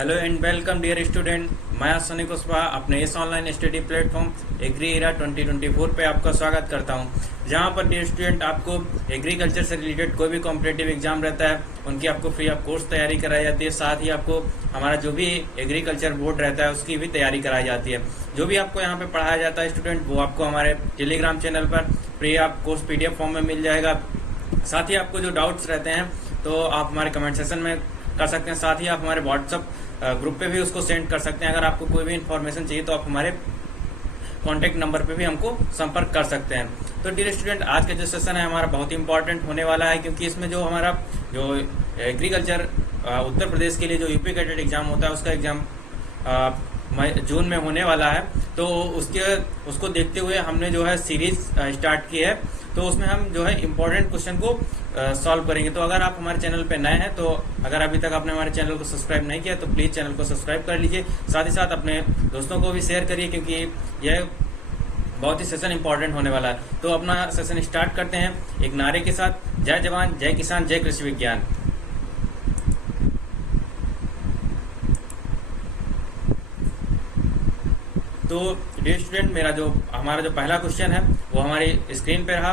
Hello and welcome dear student. मैं सनी कुशवाहा अपने इस online study platform agri era 2024 पे आपका स्वागत करता हूं, जहां पर डियर स्टूडेंट आपको एग्रीकल्चर से रिलेटेड कोई भी कॉम्पिटेटिव एग्जाम रहता है उनकी आपको फ्री ऑफ कोर्स तैयारी कराई जाती है। साथ ही आपको हमारा जो भी एग्रीकल्चर बोर्ड रहता है उसकी भी तैयारी कराई जाती है। जो भी आपको यहाँ पे पढ़ाया जाता है स्टूडेंट, वो आपको हमारे टेलीग्राम चैनल पर free of course PDF form में मिल जाएगा। साथ ही आपको जो डाउट्स रहते हैं तो आप हमारे कमेंट सेक्शन में कर सकते हैं। साथ ही आप हमारे व्हाट्सअप ग्रुप पे भी उसको सेंड कर सकते हैं। अगर आपको कोई भी इन्फॉर्मेशन चाहिए तो आप हमारे कॉन्टैक्ट नंबर पे भी हमको संपर्क कर सकते हैं। तो डियर स्टूडेंट, आज का जो सेशन है हमारा बहुत इंपॉर्टेंट होने वाला है, क्योंकि इसमें जो हमारा जो एग्रीकल्चर उत्तर प्रदेश के लिए जो यूपी कैडेट एग्जाम होता है उसका एग्जाम जून में होने वाला है। तो उसको देखते हुए हमने जो है सीरीज स्टार्ट की है। तो उसमें हम जो है इम्पोर्टेंट क्वेश्चन को सॉल्व करेंगे। तो अगर आप हमारे चैनल पे नए हैं, तो अगर अभी तक आपने हमारे चैनल को सब्सक्राइब नहीं किया तो प्लीज़ चैनल को सब्सक्राइब कर लीजिए। साथ ही साथ अपने दोस्तों को भी शेयर करिए, क्योंकि यह बहुत ही सेशन इंपॉर्टेंट होने वाला है। तो अपना सेशन स्टार्ट करते हैं एक नारे के साथ। जय जवान, जय किसान, जय कृषि विज्ञान। तो डियर स्टूडेंट, हमारा जो पहला क्वेश्चन है वो हमारी स्क्रीन पे रहा,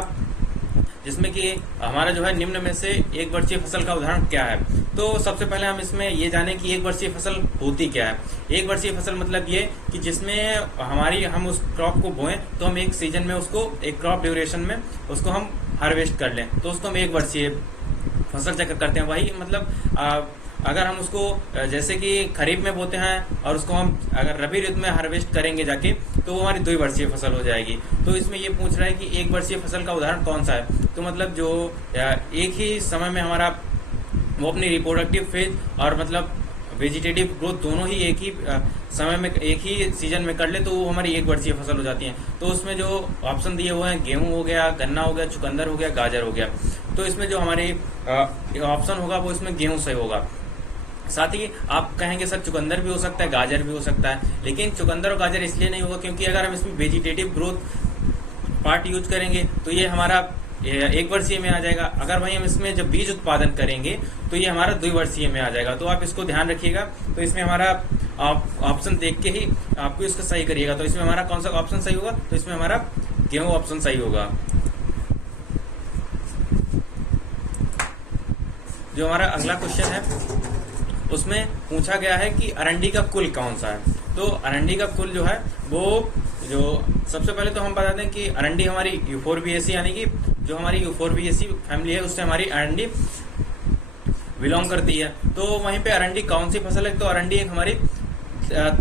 जिसमें कि हमारा जो है निम्न में से एक वर्षीय फसल का उदाहरण क्या है। तो सबसे पहले हम इसमें ये जाने कि एक वर्षीय फसल होती क्या है। एक वर्षीय फसल मतलब ये कि जिसमें हम उस क्रॉप को बोएं तो हम एक सीजन में उसको, एक क्रॉप ड्यूरेशन में उसको हम हार्वेस्ट कर लें, तो उसको हम एक वर्षीय फसल चक्र करते हैं। वही मतलब अगर हम उसको जैसे कि खरीफ में बोते हैं और उसको हम अगर रबी ऋतु में हार्वेस्ट करेंगे जाके, तो वो हमारी 2 वर्षीय फसल हो जाएगी। तो इसमें ये पूछ रहा है कि एक वर्षीय फसल का उदाहरण कौन सा है। तो मतलब जो एक ही समय में हमारा वो अपनी रिप्रोडक्टिव फेज और मतलब वेजिटेटिव ग्रोथ दोनों ही एक ही समय में, एक ही सीजन में कर ले, तो वो हमारी एक वर्षीय फसल हो जाती है। तो उसमें जो ऑप्शन दिए हुए हैं, गेहूं हो गया, गन्ना हो गया, चुकंदर हो गया, गाजर हो गया। तो इसमें जो हमारी ऑप्शन होगा वो इसमें गेहूं से होगा। साथ ही आप कहेंगे सर चुकंदर भी हो सकता है, गाजर भी हो सकता है, लेकिन चुकंदर और गाजर इसलिए नहीं होगा क्योंकि अगर हम इसमें वेजिटेटिव ग्रोथ पार्ट यूज करेंगे तो ये हमारा एक वर्षीय में आ जाएगा। अगर वहीं हम इसमें जब बीज उत्पादन करेंगे तो ये हमारा 2 वर्षीय में आ जाएगा। तो आप इसको ध्यान रखिएगा। तो इसमें हमारा आप ऑप्शन देख के ही आपको इसको सही करिएगा। तो इसमें हमारा कौन सा ऑप्शन सही होगा, तो इसमें हमारा गेहूं ऑप्शन सही होगा। जो हमारा अगला क्वेश्चन है उसमें पूछा गया है कि अरंडी का कुल कौन सा है। तो अरंडी का कुल जो है वो जो सबसे पहले तो हम बता दें कि अरंडी हमारी यूफोरबिएसी, यानी कि जो हमारी यूफोरबिएसी फैमिली है उससे हमारी अरंडी बिलोंग करती है। तो वहीं पे अरंडी कौन सी फसल है, तो अरंडी एक हमारी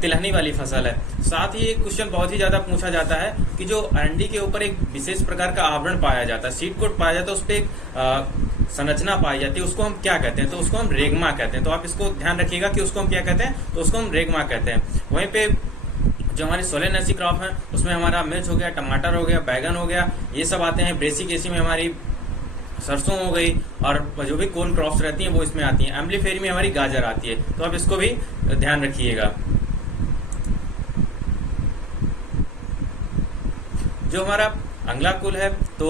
तिलहनी वाली फसल है। साथ ही एक क्वेश्चन बहुत ही ज्यादा पूछा जाता है कि जो अरंडी के ऊपर एक विशेष प्रकार का आवरण पाया जाता है, सीड कोट पाया जाता है, उस पर एक संरचना पाई जाती है, उसको हम क्या कहते हैं, तो उसको हम रेगमा कहते हैं। तो आप इसको ध्यान रखिएगा कि उसको हम क्या कहते हैं, तो उसको हम रेगमा कहते हैं। वहीं पे जो हमारी सोलेनेसी क्रॉप है उसमें हमारा मिर्च हो गया, टमाटर हो गया, बैगन हो गया, ये सब आते हैं। ब्रेसिकेसी में हमारी सरसों हो गई, और जो भी कोल क्रॉप्स रहती हैं वो इसमें आती हैं। एम्बलीफेरी में हमारी गाजर आती है। तो आप इसको भी ध्यान रखिएगा। जो हमारा अगला कुल है तो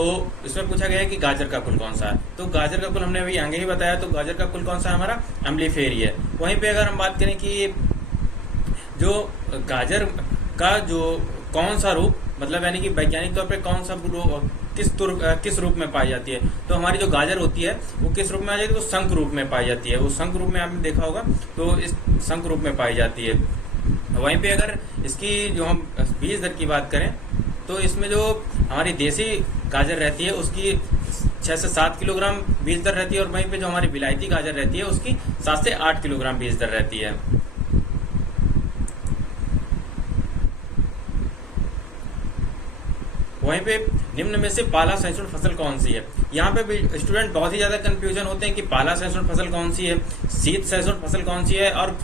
इसमें पूछा गया है कि गाजर का कुल कौन सा है। तो गाजर का कुल हमने अभी आगे ही बताया। तो गाजर का कुल कौन सा है, हमारा एम्बलीफेरी है। वहीं पे अगर हम बात करें कि जो गाजर का जो कौन सा रूप, मतलब यानी कि वैज्ञानिक तौर पे कौन सा किस रूप में पाई जाती है, तो हमारी जो गाजर होती है वो किस रूप में आ जाती है, वो शंख रूप में पाई जाती है। वो शंख रूप में आपने देखा होगा, तो इस शंख रूप में पाई जाती है। वहीं पे अगर इसकी जो हम बीज दर की बात करें तो इसमें जो हमारी देसी गाजर रहती है उसकी 6 से 7 किलोग्राम बीज दर रहती है, और वहीं पे जो हमारी विलायती गाजर रहती है उसकी 7 से 8 किलोग्राम बीज दर रहती है। वहीं पे निम्न में से पाला सहिष्णु फसल कौन सी है। यहाँ पे भी स्टूडेंट बहुत ही ज्यादा कंफ्यूजन होते हैं कि पाला सहिष्णु फसल कौन सी है, शीत सहिष्णु फसल कौन सी है, और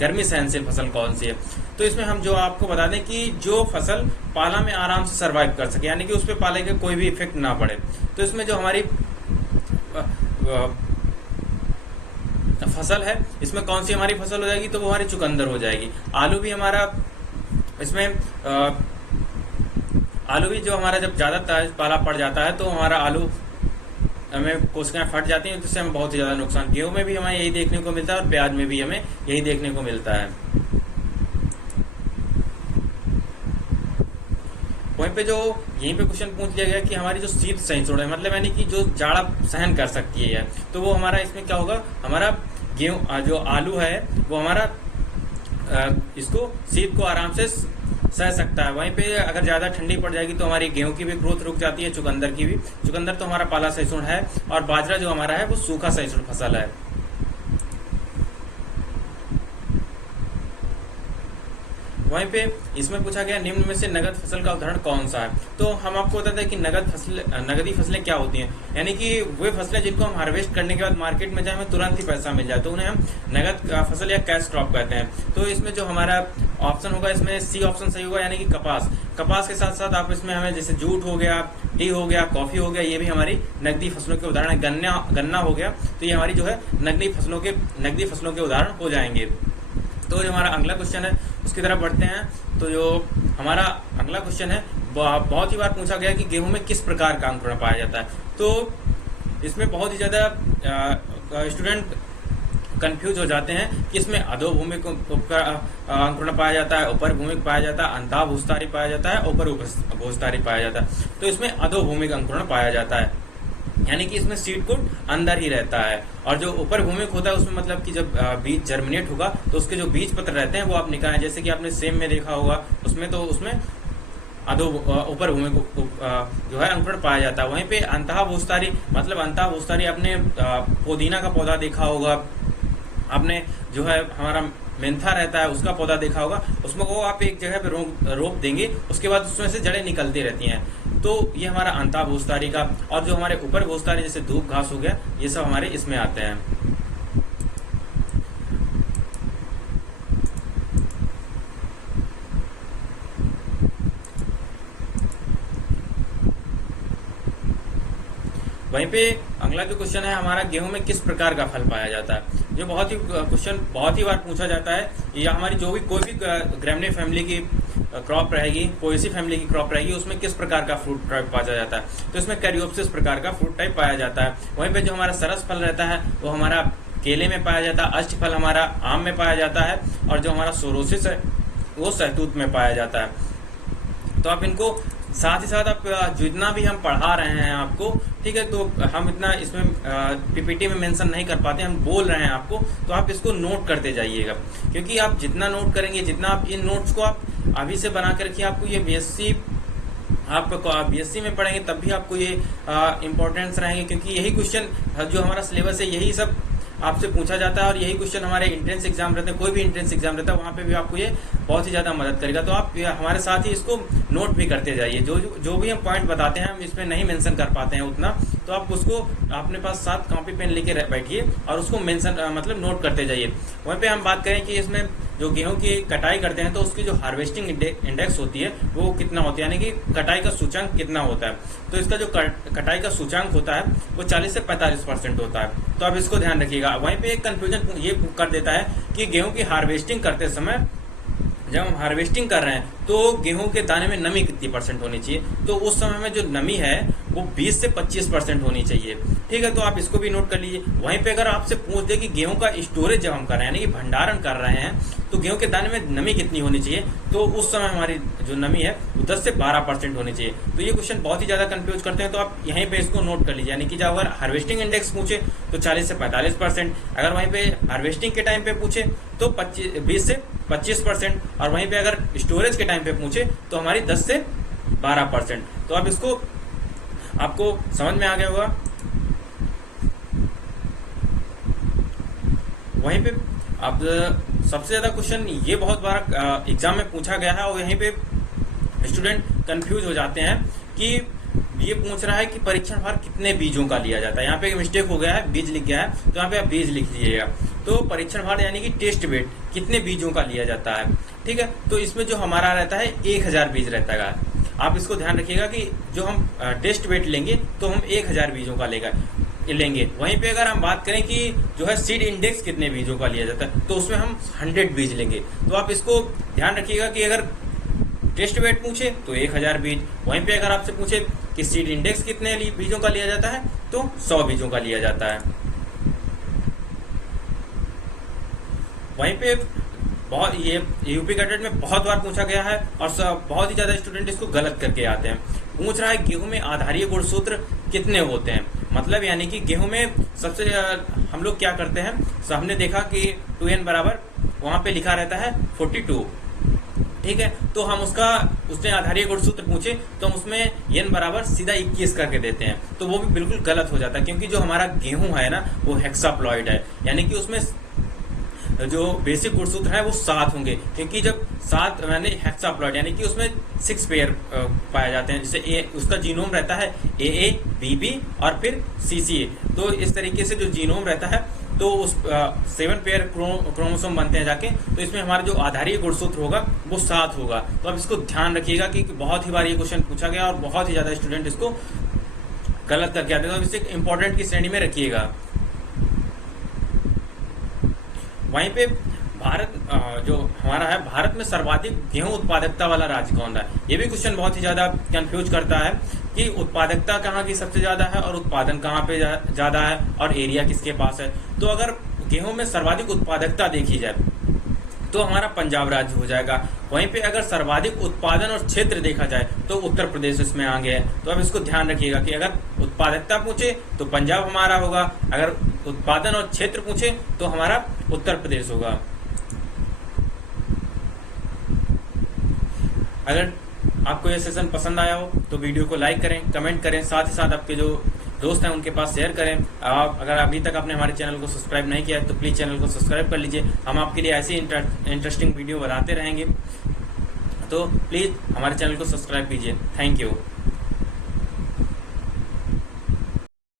गर्मी सहनशील फसल कौन सी है। तो इसमें हम जो आपको बता दें कि जो फसल पाला में आराम से सरवाइव कर सके, यानी कि उस पर पाले का कोई भी इफेक्ट ना पड़े, तो इसमें जो हमारी फसल है इसमें कौन सी हमारी फसल हो जाएगी, तो वो हमारी चुकंदर हो जाएगी। आलू भी हमारा इसमें आलू भी जो हमारा जब ज्यादा पाला पड़ जाता है तो हमारा आलू हमें कोशिकाएं फट जाती हैं, तो इससे हमें बहुत ही ज़्यादा नुकसान, गेहूं में भी हमें यही देखने को मिलता है और प्याज में भी हमें यही देखने को मिलता है। वहीं पे जो यहीं पे क्वेश्चन पूछ लिया गया कि हमारी जो शीत सहिष्णुता है, मतलब यानी कि जो जाड़ा सहन कर सकती है, तो वो हमारा इसमें क्या होगा, हमारा गेहूं जो आलू है वो हमारा इसको शीत को आराम से सह सकता है। वहीं पे अगर ज़्यादा ठंडी पड़ जाएगी तो हमारी गेहूं की भी ग्रोथ रुक जाती है, चुकंदर की भी। चुकंदर तो हमारा पाला सहिष्णु है, और बाजरा जो हमारा है वो सूखा सहिष्णु फसल है। वहीं पे इसमें पूछा गया निम्न में से नगद फसल का उदाहरण कौन सा है। तो हम आपको बताते हैं कि नगदी फसलें क्या होती हैं, यानी कि वे फसलें जिनको हम हार्वेस्ट करने के बाद मार्केट में जाए हमें तुरंत ही पैसा मिल जाए, तो उन्हें हम नगद फसल या कैश क्रॉप कहते हैं। तो इसमें जो हमारा ऑप्शन होगा, इसमें सी ऑप्शन सही होगा, यानी कि कपास। कपास के साथ साथ आप इसमें हमें जैसे जूट हो गया, टी हो गया, कॉफी हो गया, ये भी हमारी नकदी फसलों के उदाहरण है। गन्ना हो गया, तो ये हमारी जो है नकदी फसलों के उदाहरण हो जाएंगे। तो जो हमारा अगला क्वेश्चन है उसकी तरफ बढ़ते हैं। तो जो हमारा अगला क्वेश्चन है बहुत ही बार पूछा गया कि गेहूं में किस प्रकार का अंकुरण पाया जाता है। तो इसमें बहुत ही ज्यादा स्टूडेंट कंफ्यूज हो जाते हैं कि इसमें अधोभूमिक अंकुरण पाया जाता है, ऊपर भूमिक पाया जाता है, अंतः भूस्तारी पाया जाता है, ऊपर भूस्तारी पाया जाता है। तो इसमें अधोभूमिक अंकुरण पाया जाता है, यानी कि इसमें सीड कोड अंदर ही रहता है। और जो ऊपर भूमिक होता है उसमें मतलब कि जब बीज जर्मिनेट होगा तो उसके जो बीज पत्र रहते हैं वो आप निकालें, जैसे कि आपने सेम में देखा होगा, उसमें ऊपर भूमिक जो है अंकुरण पाया जाता है। वहीं पे अंतः भूस्तारी, मतलब अंतः भूस्तारी आपने पुदीना का पौधा देखा होगा, आपने जो है हमारा मेंथा रहता है उसका पौधा देखा होगा, उसमें वो आप एक जगह पे रोप देंगे, उसके बाद उसमें से जड़ें निकलती रहती हैं। तो ये हमारा अंतः भूस्तारी का। और जो हमारे ऊपर भूस्तारी जैसे धूप घास हो गया, ये सब हमारे इसमें आते हैं। वहीं पे अगला जो क्वेश्चन है हमारा, गेहूं में किस प्रकार का फल पाया जाता है। ये क्वेश्चन बहुत ही बार पूछा जाता है। या हमारी जो भी कोई भी ग्रेमिनी फैमिली की क्रॉप रहेगी, पोएसी फैमिली की क्रॉप रहेगी, उसमें किस प्रकार का फ्रूट टाइप पाया जाता है। तो इसमें कैरियोप्सिस प्रकार का फ्रूट टाइप पाया जाता है। वहीं पे जो हमारा सरस फल रहता है वो हमारा केले में पाया जाता है, अष्टफल हमारा आम में पाया जाता है, और जो हमारा सोरोसिस है वो सहतूत में पाया जाता है। तो आप इनको साथ ही साथ आप जितना भी हम पढ़ा रहे हैं आपको, ठीक है, तो हम इतना इसमें पीपीटी में मेंशन नहीं कर पाते, हम बोल रहे हैं आपको, तो आप इसको नोट करते जाइएगा, क्योंकि आप जितना नोट करेंगे, जितना आप इन नोट्स को आप अभी से बना के रखिए, आपको ये बीएससी में पढ़ेंगे तब भी आपको ये इम्पोर्टेंस रहेंगे, क्योंकि यही क्वेश्चन जो हमारा सिलेबस है यही सब आपसे पूछा जाता है, और यही क्वेश्चन हमारे एंट्रेंस एग्जाम रहते हैं, कोई भी एंट्रेंस एग्जाम रहता है वहाँ पे भी आपको ये बहुत ही ज़्यादा मदद करेगा। तो आप हमारे साथ ही इसको नोट भी करते जाइए। जो भी हम पॉइंट बताते हैं हम इसमें नहीं मेंशन कर पाते हैं उतना, तो आप उसको अपने पास साथ कॉपी पेन लेके बैठिए और उसको मेंशन मतलब नोट करते जाइए। वहीं पे हम बात करें कि इसमें जो गेहूं की कटाई करते हैं तो उसकी जो हार्वेस्टिंग इंडेक्स होती है वो कितना होती है, यानी कि कटाई का सूचांक कितना होता है। तो इसका जो कटाई का सूचांक होता है वो 40 से 45% होता है। तो आप इसको ध्यान रखिएगा। वहीं पे एक कंफ्यूजन ये कर देता है कि गेहूं की हार्वेस्टिंग करते समय, जब हम हार्वेस्टिंग कर रहे हैं तो गेहूं के दाने में नमी कितनी % होनी चाहिए। तो उस समय में जो नमी है वो 20 से 25% होनी चाहिए, ठीक है। तो आप इसको भी नोट कर लीजिए। वहीं पे अगर आपसे पूछ दे कि गेहूं का स्टोरेज जब हम कर रहे हैं, यानी कि भंडारण कर रहे हैं, तो गेहूं के दाने में नमी कितनी होनी चाहिए, तो उस समय हमारी जो नमी है वो 10 से 12% होनी चाहिए। तो ये क्वेश्चन बहुत ही ज्यादा कंफ्यूज करते हैं, तो आप यहीं पे इसको नोट कर लीजिए। यानी कि जब अगर हार्वेस्टिंग इंडेक्स पूछे तो 40 से 45%, अगर वहीं पे हार्वेस्टिंग के टाइम पे पूछे तो 20 से 25%, और वहीं पे अगर स्टोरेज के टाइम पे पूछे तो हमारी 10 से 12%। तो अब इसको आपको समझ में आ गया होगा। वहीं पे अब सबसे ज्यादा क्वेश्चन ये बहुत बार एग्जाम में पूछा गया है, और यहीं पे स्टूडेंट कंफ्यूज हो जाते हैं कि ये पूछ रहा है कि परीक्षण भार कितने बीजों का लिया जाता है। यहाँ पे एक मिस्टेक हो गया है, बीज लिख गया है, तो यहाँ पे आप बीज लिख लीजिएगा। तो परीक्षण भार यानी कि टेस्ट वेट कितने बीजों का लिया जाता है, ठीक है। तो इसमें जो हमारा रहता है 1000 बीज रहता है। आप इसको ध्यान रखिएगा कि जो हम टेस्ट वेट लेंगे तो हम 1000 बीजों का लेंगे। वहीं पे अगर हम बात करें कि जो है सीड इंडेक्स कितने बीजों का लिया जाता है, तो उसमें हम 100 बीज लेंगे। तो आप इसको ध्यान रखिएगा कि अगर टेस्ट वेट पूछे तो 1000 बीज, वहीं पे अगर आपसे पूछे कि सीड इंडेक्स कितने बीजों का लिया जाता है तो 100 बीजों का लिया जाता है। वहीं पे बहुत ये यूपी कैडेट में बहुत बार पूछा गया है और बहुत ही ज्यादा स्टूडेंट इसको गलत करके आते हैं। पूछ रहा है गेहूं में आधारीय गुणसूत्र कितने होते हैं, मतलब यानी कि गेहूं में सबसे हम लोग क्या करते हैं, हमने देखा कि 2n बराबर वहां पे लिखा रहता है 42, ठीक है। तो हम उसने आधारीय गुणसूत्र पूछे तो हम उसमें n बराबर सीधा 21 करके देते हैं, तो वो भी बिल्कुल गलत हो जाता है, क्योंकि जो हमारा गेहूं है ना वो हेक्साप्लॉइड है, यानी कि उसमें जो बेसिक गुणसूत्र है वो 7 होंगे, क्योंकि जब 7 यानी हेक्साप्लॉइड यानी कि उसमें 6 पेयर पाए जाते हैं, जैसे उसका जीनोम रहता है AA, BB और फिर CCA। तो इस तरीके से जो जीनोम रहता है तो उस 7 पेयर क्रोमोसोम बनते हैं जाके, तो इसमें हमारा जो आधारीय गुणसूत्र होगा वो 7 होगा। तो अब इसको ध्यान रखिएगा कि बहुत ही बार ये क्वेश्चन पूछा गया और बहुत ही ज्यादा स्टूडेंट इसको गलत करके आते हैं, तो इसे इंपॉर्टेंट की श्रेणी में रखिएगा। वहीं पे भारत जो हमारा है, भारत में सर्वाधिक गेहूं उत्पादकता वाला राज्य कौन सा है, ये भी क्वेश्चन बहुत ही ज्यादा कंफ्यूज करता है कि उत्पादकता कहाँ की सबसे ज्यादा है और उत्पादन कहाँ पे ज्यादा है और एरिया किसके पास है। तो अगर गेहूं में सर्वाधिक उत्पादकता देखी जाए तो हमारा पंजाब राज्य हो जाएगा। वहीं पे अगर सर्वाधिक उत्पादन और क्षेत्र देखा जाए तो उत्तर प्रदेश इसमें आगे है। तो अब इसको ध्यान रखिएगा कि अगर उत्पादकता पूछे तो पंजाब हमारा होगा, अगर उत्पादन और क्षेत्र पूछे तो हमारा उत्तर प्रदेश होगा। अगर आपको यह सेशन पसंद आया हो तो वीडियो को लाइक करें, कमेंट करें, साथ ही साथ आपके जो दोस्त हैं उनके पास शेयर करें। आप अगर अभी तक आपने हमारे चैनल को सब्सक्राइब नहीं किया है तो प्लीज़ चैनल को सब्सक्राइब कर लीजिए। हम आपके लिए ऐसी इंटरेस्टिंग वीडियो बनाते रहेंगे, तो प्लीज़ हमारे चैनल को सब्सक्राइब कीजिए। Thank you.